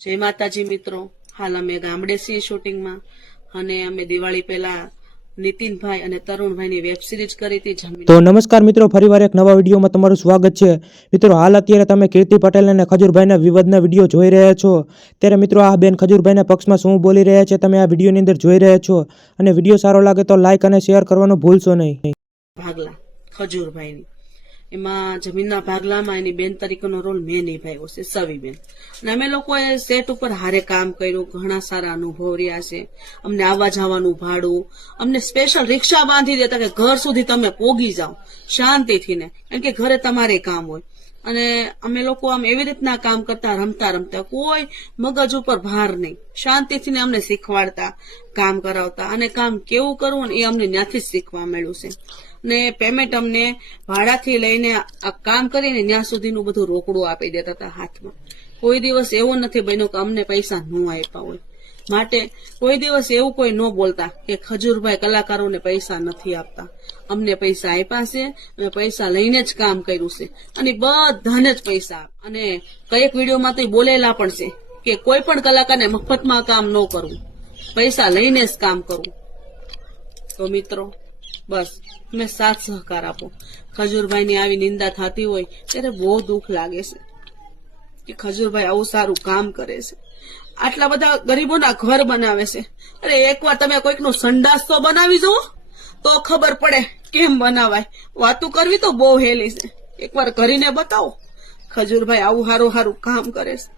જય માતાજી મિત્રો. હાલ અમે ગામડે છીએ શૂટિંગમાં. અને અમે દિવાળી પહેલા નીતિનભાઈ અને તરુણભાઈની વેબ સિરીઝ કરી હતી તો નમસ્કાર મિત્રો ફરીવાર એક નવા વિડીયોમાં તમારું સ્વાગત છે. મિત્રો હાલ અત્યારે તમે કીર્તિ પટેલ અને ખજૂરભાઈના વિવાદના વીડિયો જોઈ રહ્યા છો. ત્યારે મિત્રો આ બેન ખજૂરભાઈના પક્ષમાં શું બોલી રહ્યા છે તમે આ વિડીયોની અંદર જોઈ રહ્યા છો. અને વીડિયો સારો લાગે તો લાઇક અને શેર કરવાનું ભૂલશો નહીં. ભાગલા ખજૂરભાઈની. એમાં જમીનના ભાગલામાં એની બેન તરીકેનો રોલ મેં નિભાવ્યો છે, સવીબેન. અને અમે લોકોએ સેટ ઉપર હારે કામ કર્યું, ઘણા સારા અનુભવ રહ્યા છે. અમને આવવા જવાનું ભાડું, અમને સ્પેશિયલ રિક્ષા બાંધી દેતા કે ઘર સુધી તમે પોગી જાઓ, શાંતિથી ને. કારણ કે ઘરે તમારે કામ હોય. અને અમે લોકો આમ એવી રીતના કામ કરતા, રમતા રમતા. કોઈ મગજ ઉપર ભાર નહીં. શાંતિથી ને અમને શીખવાડતા, કામ કરાવતા. અને કામ કેવું કરવું એ અમને ત્યાંથી જ શીખવા મળ્યું છે. ને પેમેન્ટ અમને ભાડાથી લઈને આ કામ કરીને ત્યાં સુધીનું બધું રોકડું આપી દેતા હતા હાથમાં. કોઈ દિવસ એવો નથી બન્યો કે અમને પૈસા ન આપ્યા હોય. માટે કોઈ દિવસ એવું કોઈ ન બોલતા કે ખજૂરભાઈ કલાકારોને પૈસા નથી આપતા. અમને પૈસા આપ્યા છે, અમે પૈસા લઈને જ કામ કર્યું છે. અને બધાને જ પૈસા અને કંઈક વિડીયોમાં તો બોલેલા પણ છે કે કોઈ પણ કલાકારને મફતમાં કામ ન કરવું. પૈસા લઈને જ કામ કરવું. તો મિત્રો, બસ તમે સાથ સહકાર આપો. ખજૂરભાઈની આવી નિંદા થતી હોય ત્યારે બહુ દુઃખ લાગે છે કે ખજૂરભાઈ આવું સારું કામ કરે છે. આટલા બધા ગરીબોના ઘર બનાવે છે. અરે એકવાર તમે કોઈકનો સંડાસ તો બનાવી જુઓ તો ખબર પડે કેમ બનાવાય. વાતું કરવી તો બહુ હેલી છે. એકવાર કરીને બતાવો. ખજૂરભાઈ આવું હારું સારું કામ કરે છે.